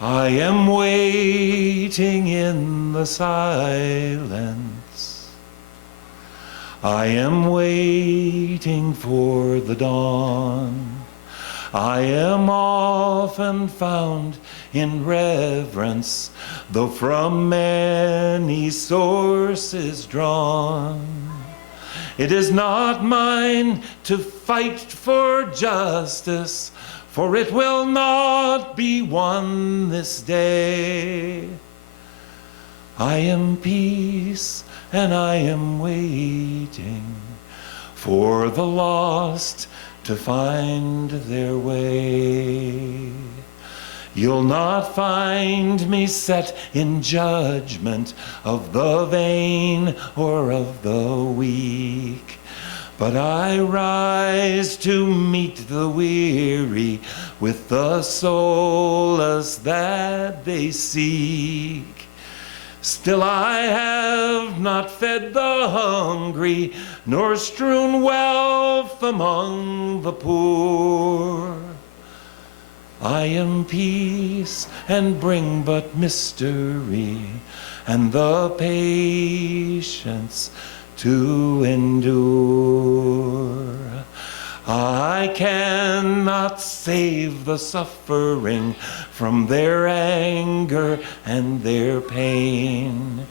I am waiting in the silence. I am waiting for the dawn. I am often found in reverence, though from many sources drawn. It is not mine to fight for justice, for it will not be won this day. I am peace, and I am waiting for the lost to find their way. You'll not find me set in judgment of the vain or of the weak, but I rise to meet the weary with the solace that they seek. Still I have not fed the hungry, nor strewn wealth among the poor. I am peace and bring but mystery, and the patience to endure. I cannot save the suffering from their anger and their pain.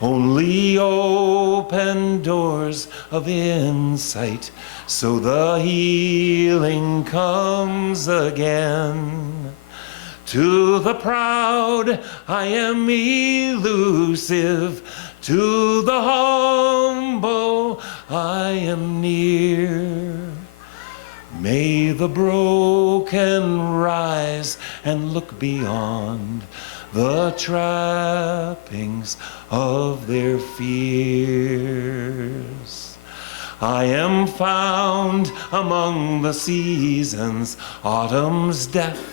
Only open doors of insight, so the healing comes again. To the proud I am elusive, to the humble I am near. May the broken rise and look beyond the trappings of their fears. I am found among the seasons, autumn's death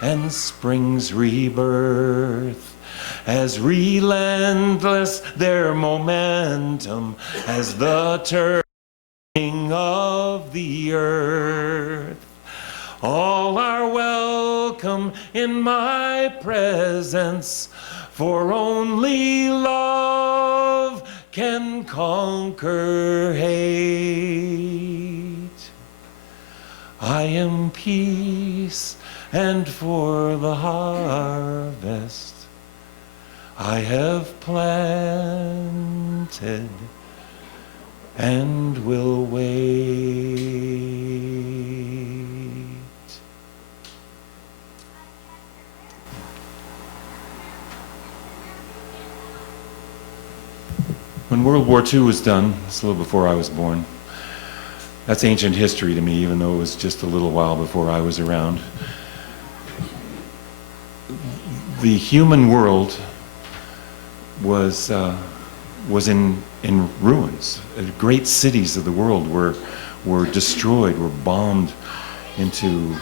and spring's rebirth, as relentless their momentum as the turning of the earth. All are welcome in my presence, for only love can conquer hate. I am peace, and for the harvest I have planted and will wait. When World War II was done, it's a little before I was born. That's ancient history to me, even though it was just a little while before I was around. The human world was in ruins. Great cities of the world were destroyed, were bombed into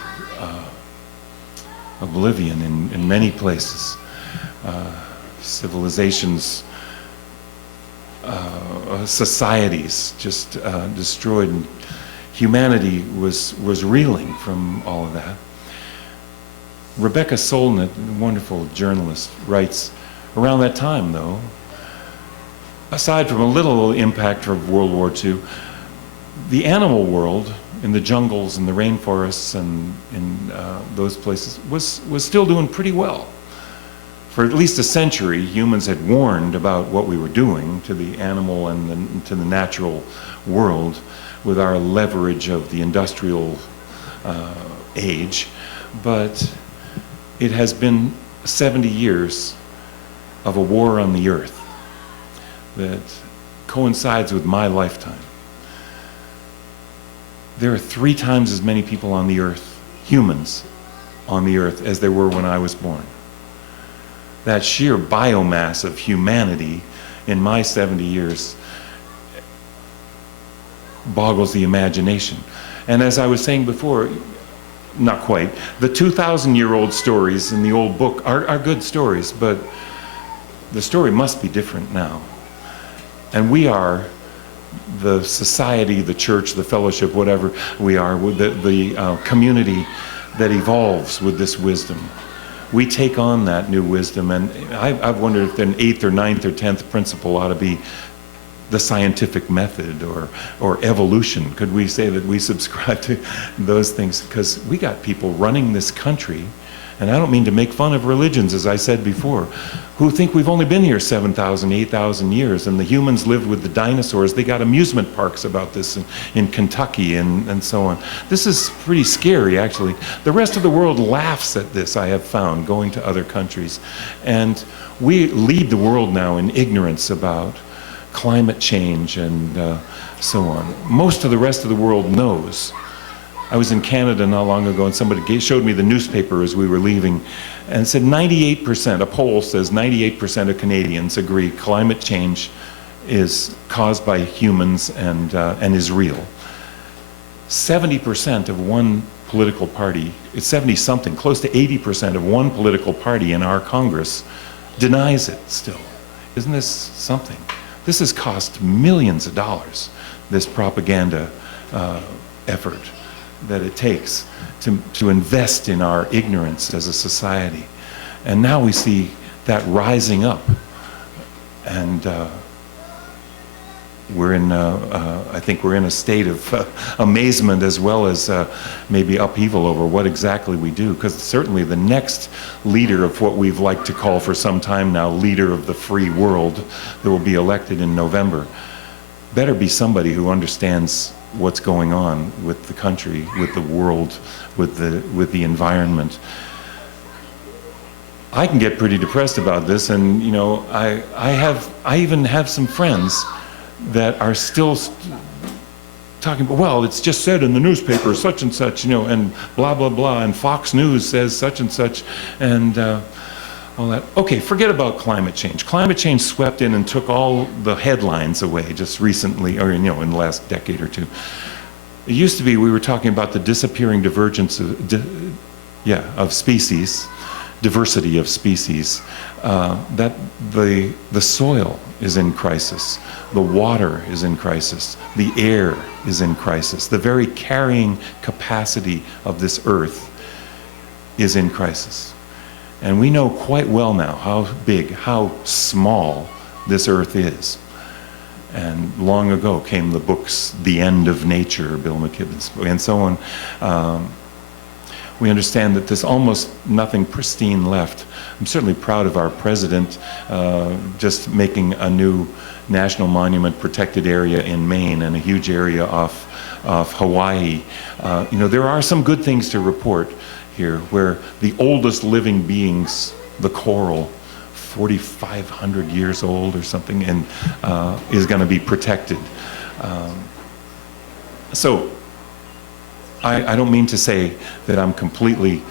oblivion in many places. Civilizations, societies just destroyed. And humanity was reeling from all of that. Rebecca Solnit, a wonderful journalist, writes, around that time though, aside from a little impact of World War II, the animal world in the jungles and the rainforests and in those places was still doing pretty well. For at least a century, humans had warned about what we were doing to the animal and to the natural world with our leverage of the industrial age, but it has been 70 years of a war on the earth that coincides with my lifetime. There are 3 times as many people on the earth, humans on the earth, as there were when I was born. That sheer biomass of humanity in my 70 years boggles the imagination. And as I was saying before, not quite, the 2,000-year-old stories in the old book are good stories, but the story must be different now. And we are the society, the church, the fellowship, whatever we are, with the community that evolves with this wisdom. we take on that new wisdom. And I've wondered if an 8th or 9th or 10th principle ought to be the scientific method or evolution. Could we say that we subscribe to those things? Because we got people running this country, and I don't mean to make fun of religions, as I said before, who think we've only been here 7,000, 8,000 years, and the humans lived with the dinosaurs. They got amusement parks about this in Kentucky and so on. This is pretty scary, actually. The rest of the world laughs at this, I have found, going to other countries. And we lead the world now in ignorance about climate change and so on. Most of the rest of the world knows. I was in Canada not long ago, and somebody showed me the newspaper as we were leaving, and said 98%, a poll says 98% of Canadians agree climate change is caused by humans and is real. 70% of one political party, it's 70-something, close to 80% of one political party in our Congress denies it still. Isn't this something? This has cost millions of dollars, this propaganda effort that it takes to invest in our ignorance as a society. And now we see that rising up. And we're in, I think we're in a state of amazement as well as maybe upheaval over what exactly we do. Because certainly the next leader of what we've liked to call for some time now, leader of the free world, that will be elected in November, better be somebody who understands what's going on with the country, with the world, with the environment. I can get pretty depressed about this, and you know, I even have some friends that are still talking about, well, it's just said in the newspaper such and such, you know, and blah blah blah, and Fox News says such and such, and all that. Okay, forget about climate change. Climate change swept in and took all the headlines away just recently, or you know, in the last decade or two. It used to be we were talking about the disappearing divergence of species, diversity of species. That the soil is in crisis, the water is in crisis, the air is in crisis, the very carrying capacity of this earth is in crisis. And we know quite well now how big, how small this earth is. And long ago came the books, The End of Nature, Bill McKibben's book, and so on. We understand that there's almost nothing pristine left. I'm certainly proud of our president just making a new national monument protected area in Maine and a huge area off Hawaii. You know, there are some good things to report here, where the oldest living beings, the coral, 4,500 years old or something, and is going to be protected. So I don't mean to say that I'm completely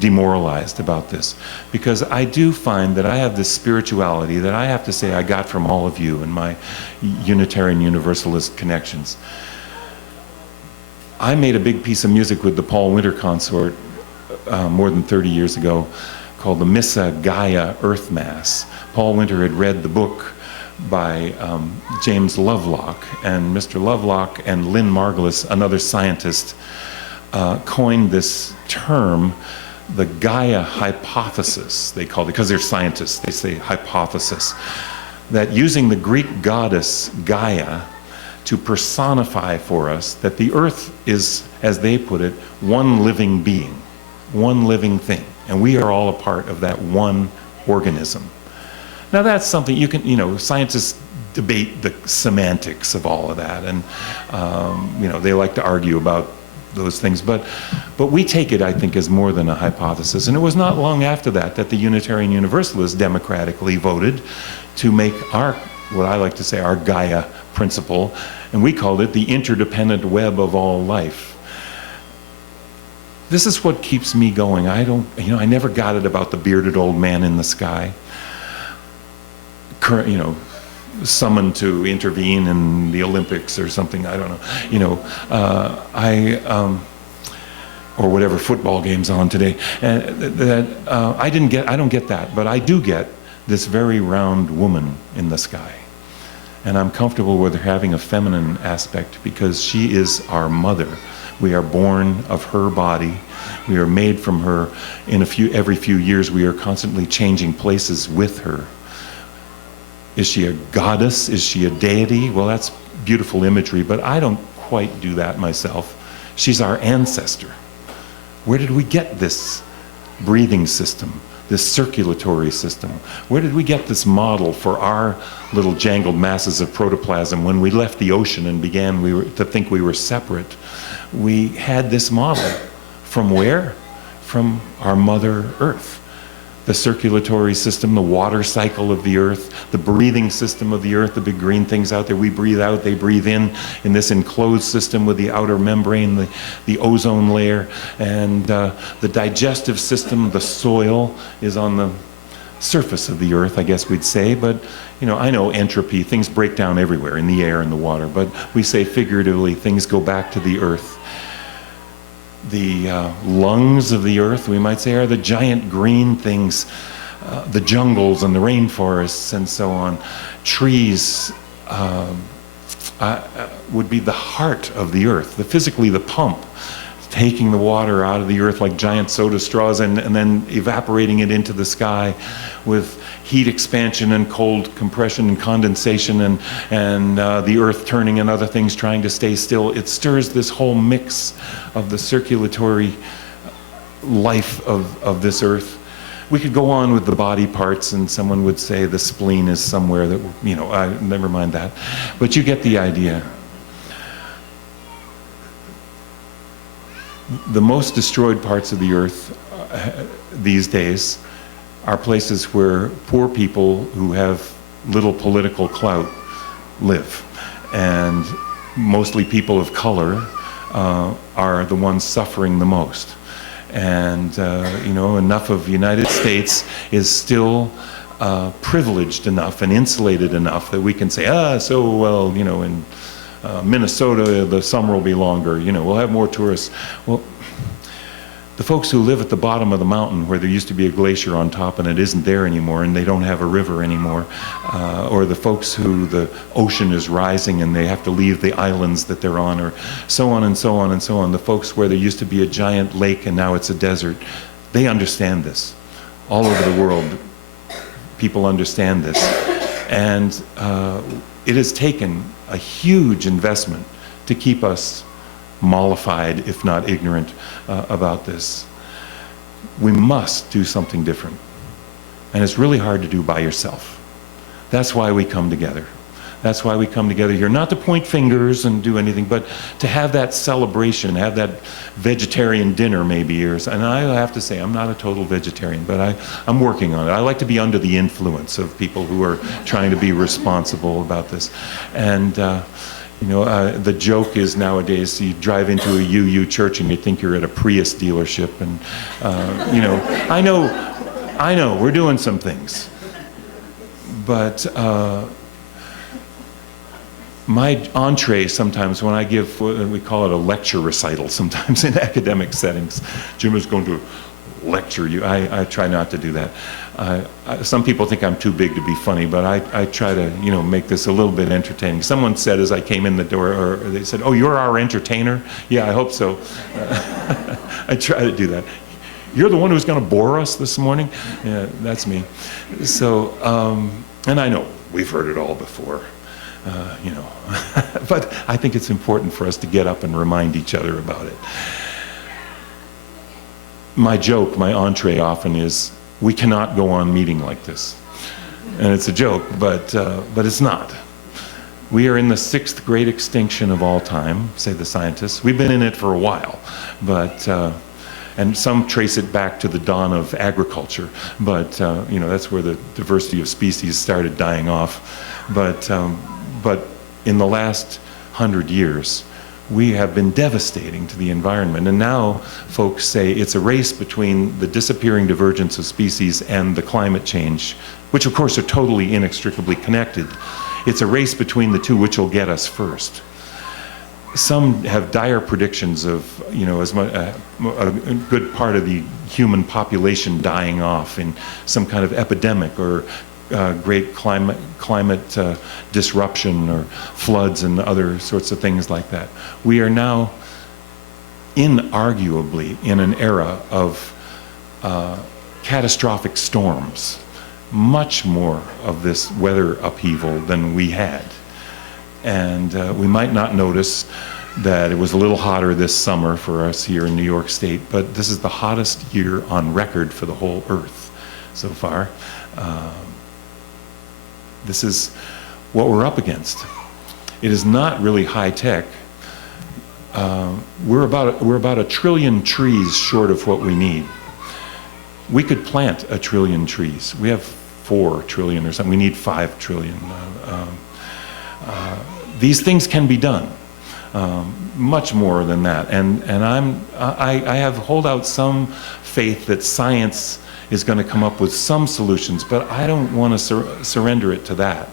demoralized about this, because I do find that I have this spirituality that I have to say I got from all of you and my Unitarian Universalist connections. I made a big piece of music with the Paul Winter Consort more than 30 years ago called the Missa Gaia Earth Mass. Paul Winter had read the book by James Lovelock, and Mr. Lovelock and Lynn Margulis, another scientist, coined this term, the Gaia hypothesis, they called it, because they're scientists, they say hypothesis, that using the Greek goddess Gaia to personify for us that the earth is, as they put it, one living being, one living thing, and we are all a part of that one organism. Now that's something you can, you know, scientists debate the semantics of all of that, and you know, they like to argue about those things, but we take it, I think, as more than a hypothesis. And it was not long after that that the Unitarian Universalists democratically voted to make our, what I like to say, our Gaia principle, and we called it the interdependent web of all life. This is what keeps me going. I don't, you know, I never got it about the bearded old man in the sky, you know, summoned to intervene in the Olympics or something, I don't know, you know, or whatever football game's on today. And I don't get that, but I do get this very round woman in the sky. And I'm comfortable with her having a feminine aspect because she is our mother. We are born of her body. We are made from her. Every few years, we are constantly changing places with her. Is she a goddess? Is she a deity? Well, that's beautiful imagery, but I don't quite do that myself. She's our ancestor. Where did we get this breathing system, this circulatory system? Where did we get this model for our little jangled masses of protoplasm when we left the ocean and began to think we were separate? We had this model. From where? From our Mother Earth. The circulatory system, the water cycle of the earth, the breathing system of the earth, the big green things out there. We breathe out, they breathe in this enclosed system with the outer membrane, the ozone layer, and the digestive system, the soil, is on the surface of the earth, I guess we'd say. But I know entropy, things break down everywhere, in the air and the water, but we say figuratively things go back to the earth. The lungs of the earth, we might say, are the giant green things, the jungles and the rainforests and so on. Trees would be the heart of the earth, physically the pump, taking the water out of the earth like giant soda straws and then evaporating it into the sky with heat expansion and cold compression and condensation and the earth turning and other things trying to stay still. It stirs this whole mix of the circulatory life of this earth. We could go on with the body parts, and someone would say the spleen is somewhere that, never mind that. But you get the idea. The most destroyed parts of the earth these days are places where poor people who have little political clout live. And mostly people of color are the ones suffering the most. And, enough of the United States is still privileged enough and insulated enough that we can say, in Minnesota, the summer will be longer, we'll have more tourists. Well, the folks who live at the bottom of the mountain where there used to be a glacier on top and it isn't there anymore and they don't have a river anymore, or the folks who the ocean is rising and they have to leave the islands that they're on, or so on and so on and so on, the folks where there used to be a giant lake and now it's a desert, they understand this. All over the world, people understand this. And it has taken a huge investment to keep us mollified, if not ignorant, about this. We must do something different. And it's really hard to do by yourself. That's why we come together. That's why we come together here, not to point fingers and do anything, but to have that celebration, have that vegetarian dinner maybe. And I have to say, I'm not a total vegetarian, but I'm working on it. I like to be under the influence of people who are trying to be responsible about this. And the joke is nowadays you drive into a UU church and you think you're at a Prius dealership, and I know we're doing some things, but my entree sometimes when I give, we call it a lecture recital sometimes in academic settings. Jim is going to lecture you. I try not to do that. Some people think I'm too big to be funny, but I try to, make this a little bit entertaining. Someone said as I came in the door, or they said, "Oh, you're our entertainer?" Yeah, I hope so. I try to do that. You're the one who's going to bore us this morning? Yeah, that's me. So, and I know we've heard it all before, but I think it's important for us to get up and remind each other about it. My joke, my entree often is, we cannot go on meeting like this. And it's a joke, but it's not. We are in the 6th great extinction of all time, say the scientists. We've been in it for a while, but and some trace it back to the dawn of agriculture, but that's where the diversity of species started dying off. But in the last 100 years, we have been devastating to the environment. And now folks say it's a race between the disappearing divergence of species and the climate change, which of course are totally inextricably connected. It's a race between the two, which will get us first. Some have dire predictions of, as much, a good part of the human population dying off in some kind of epidemic or great climate disruption or floods and other sorts of things like that. We are now inarguably in an era of catastrophic storms, much more of this weather upheaval than we had. And we might not notice that it was a little hotter this summer for us here in New York State, but this is the hottest year on record for the whole Earth so far. This is what we're up against. It is not really high tech. We're about 1 trillion trees short of what we need. We could plant 1 trillion trees. We have 4 trillion or something. We need 5 trillion. These things can be done. Much more than that. And I have hold out some faith that science is going to come up with some solutions, but I don't want to surrender it to that.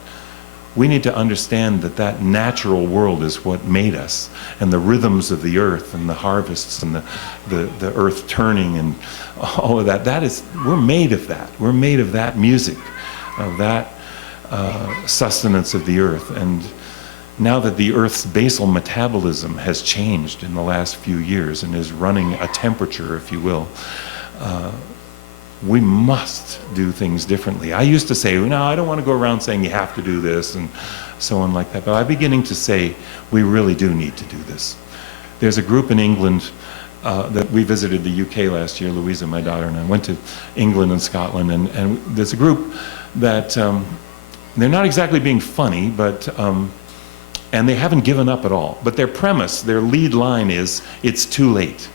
We need to understand that that natural world is what made us, and the rhythms of the earth and the harvests and the earth turning and all of that. We're made of that. We're made of that music, of that sustenance of the earth. And now that the Earth's basal metabolism has changed in the last few years and is running a temperature, if you will, we must do things differently. I used to say, no, I don't want to go around saying you have to do this and so on like that, but I'm beginning to say we really do need to do this. There's a group in England that we visited the UK last year. Louisa, my daughter, and I went to England and Scotland, and there's a group that, they're not exactly being funny, but and they haven't given up at all. But their premise, their lead line is, it's too late.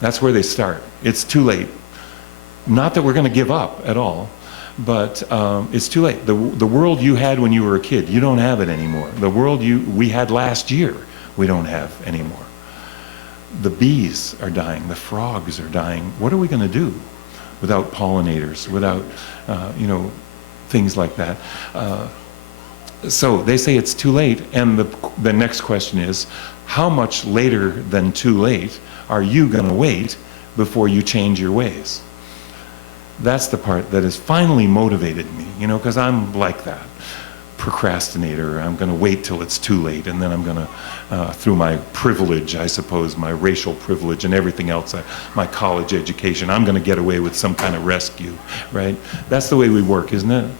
That's where they start. It's too late. Not that we're going to give up at all, but it's too late. The world you had when you were a kid, you don't have it anymore. The world we had last year, we don't have anymore. The bees are dying. The frogs are dying. What are we going to do without pollinators, without, things like that? So they say it's too late, and the next question is, how much later than too late are you going to wait before you change your ways? That's the part that has finally motivated me, because I'm like that procrastinator. I'm going to wait till it's too late, and then I'm going to, through my privilege, I suppose, my racial privilege and everything else, my college education, I'm going to get away with some kind of rescue, right? That's the way we work, isn't it?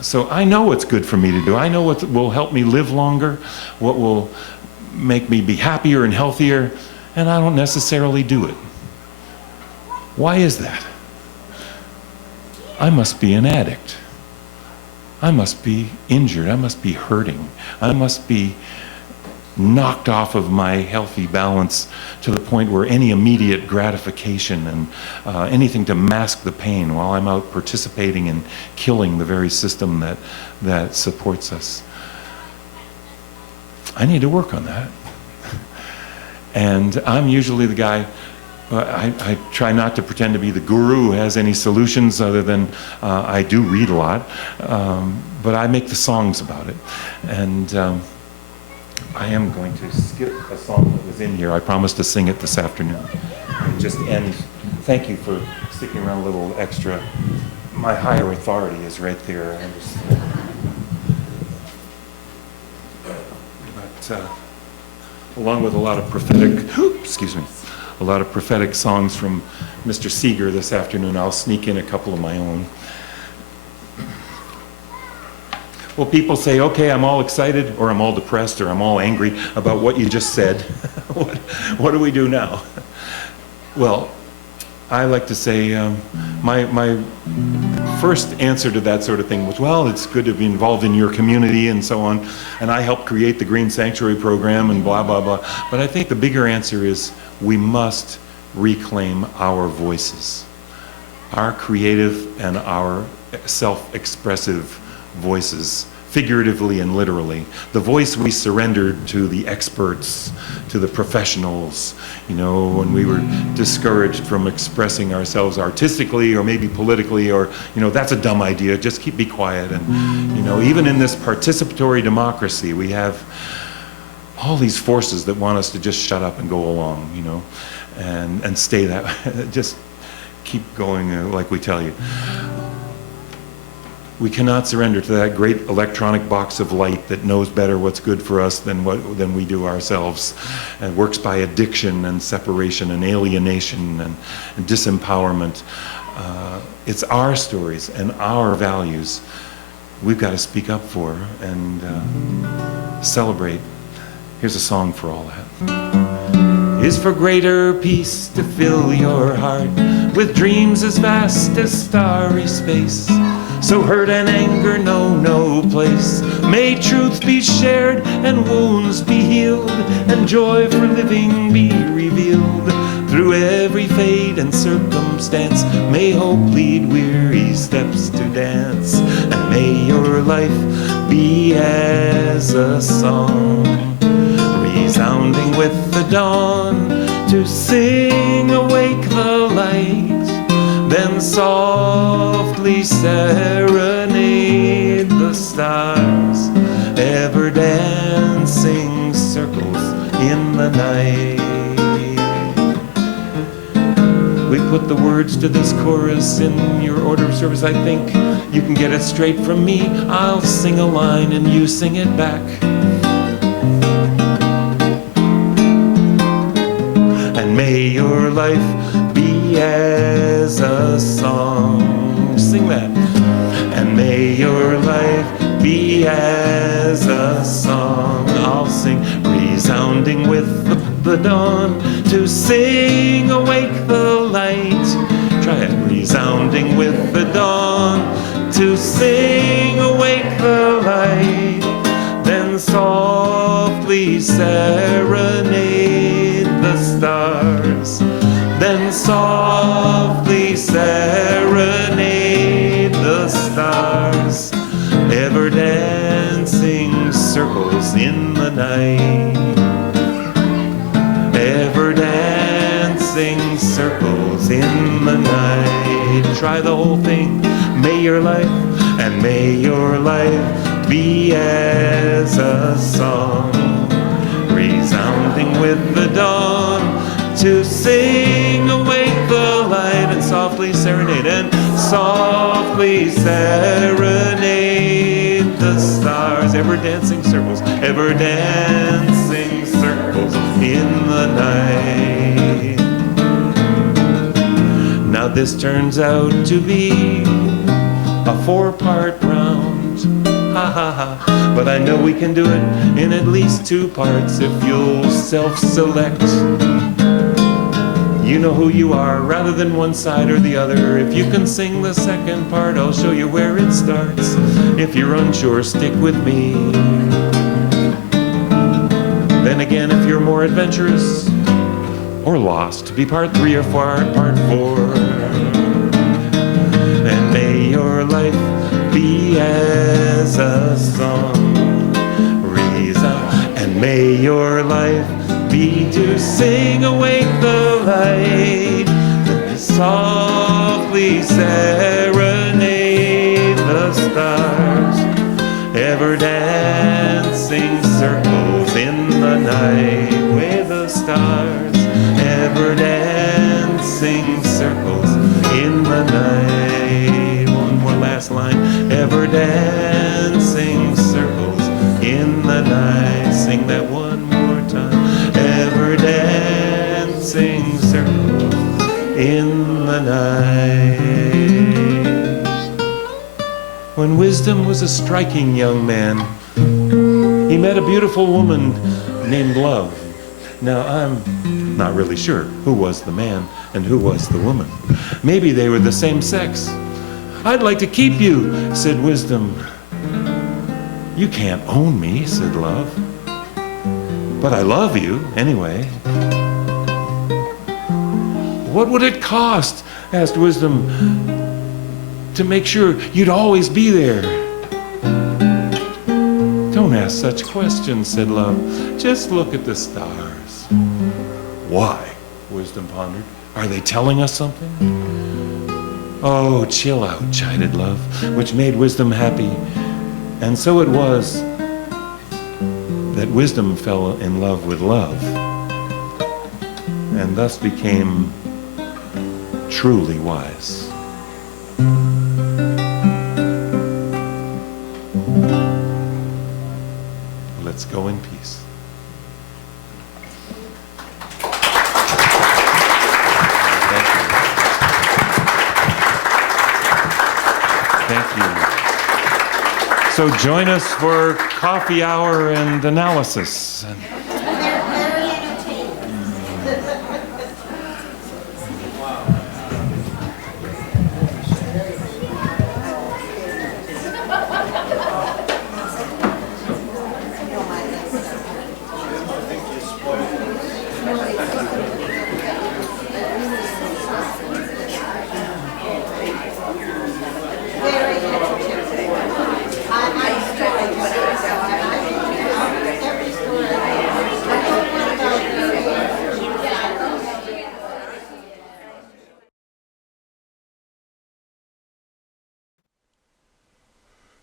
So I know what's good for me to do. I know what will help me live longer, what will make me be happier and healthier, and I don't necessarily do it. Why is that? I must be an addict. I must be injured. I must be hurting. I must be knocked off of my healthy balance to the point where any immediate gratification and anything to mask the pain while I'm out participating in killing the very system that supports us. I need to work on that. And I'm usually the guy, I try not to pretend to be the guru who has any solutions other than I do read a lot, but I make the songs about it. And I am going to skip a song that was in here. I promised to sing it this afternoon. And just end. Thank you for sticking around a little extra. My higher authority is right there. But along with a lot of prophetic, a lot of prophetic songs from Mr. Seeger this afternoon, I'll sneak in a couple of my own. Well, people say, okay, I'm all excited, or I'm all depressed, or I'm all angry about what you just said. What do we do now? Well, I like to say, my first answer to that sort of thing was, well, it's good to be involved in your community and so on, and I helped create the Green Sanctuary program and blah, blah, blah. But I think the bigger answer is we must reclaim our voices, our creative and our self-expressive voices, figuratively and literally. The voice we surrendered to the experts, to the professionals, when we were discouraged from expressing ourselves artistically or maybe politically, or, that's a dumb idea, just be quiet. And, even in this participatory democracy, we have all these forces that want us to just shut up and go along, and stay that, just keep going like we tell you. We cannot surrender to that great electronic box of light that knows better what's good for us than we do ourselves, and works by addiction and separation and alienation and disempowerment. It's our stories and our values we've got to speak up for and celebrate. Here's a song for all that. Is for greater peace to fill your heart with dreams as vast as starry space. So hurt and anger know no place. May truth be shared and wounds be healed, and joy for living be revealed. Through every fate and circumstance, may hope lead weary steps to dance. And may your life be as a song, resounding with the dawn, to sing awake the light. Then softly serenade the stars, ever dancing circles in the night. We put the words to this chorus in your order of service. I think you can get it straight from me. I'll sing a line and you sing it back. And may your life be as a song. Sing that. And may your life be as a song. I'll sing, resounding with the dawn, to sing awake the light. Try it. Resounding with the dawn, to sing awake the light. Then softly serenade the stars. Then softly serenade the stars, ever dancing circles in the night. Ever dancing circles in the night. Try the whole thing. May your life, and may your life be as a song, resounding with the dawn, to sing awake the light. And softly serenade, and softly serenade the stars, ever dancing circles, ever dancing circles in the night. Now this turns out to be a 4-part round, ha ha ha, but I know we can do it in at least 2 parts if you'll self-select. You know who you are, rather than one side or the other. If you can sing the second part, I'll show you where it starts. If you're unsure, stick with me. Then again, if you're more adventurous or lost, be part 3 or part 4. And may your life be as a song, resound. And may your life be to sing awake the light, softly serenade the stars, ever dancing circles in the night. With the stars, ever dancing circles in the night. One more last line. Ever dancing circles in the night. Sing that one more time. Ever dancing circles in the night. When Wisdom was a striking young man, he met a beautiful woman named Love. Now, I'm not really sure who was the man and who was the woman. Maybe they were the same sex. I'd like to keep you, said Wisdom. You can't own me, said Love. But I love you anyway. What would it cost, asked Wisdom, to make sure you'd always be there? Don't ask such questions, said Love. Just look at the stars. Why? Wisdom pondered. Are they telling us something? Oh, chill out, chided Love, which made Wisdom happy. And so it was that Wisdom fell in love with Love, and thus became truly wise. So join us for coffee hour and analysis.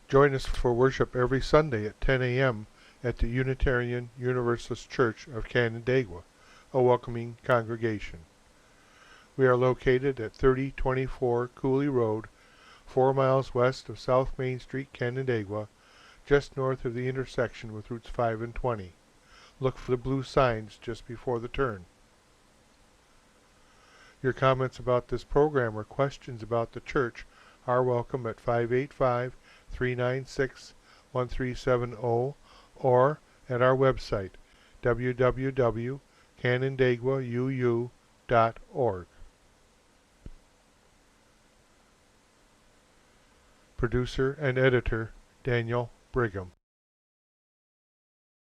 Join us for worship every Sunday at 10 a.m. at the Unitarian Universalist Church of Canandaigua, a welcoming congregation. We are located at 3024 Cooley Road, 4 miles west of South Main Street, Canandaigua, just north of the intersection with Routes 5 and 20. Look for the blue signs just before the turn. Your comments about this program or questions about the church are welcome at 585-396-1370 or at our website, www.canandaiguauu.org. Producer and editor, Daniel Brigham.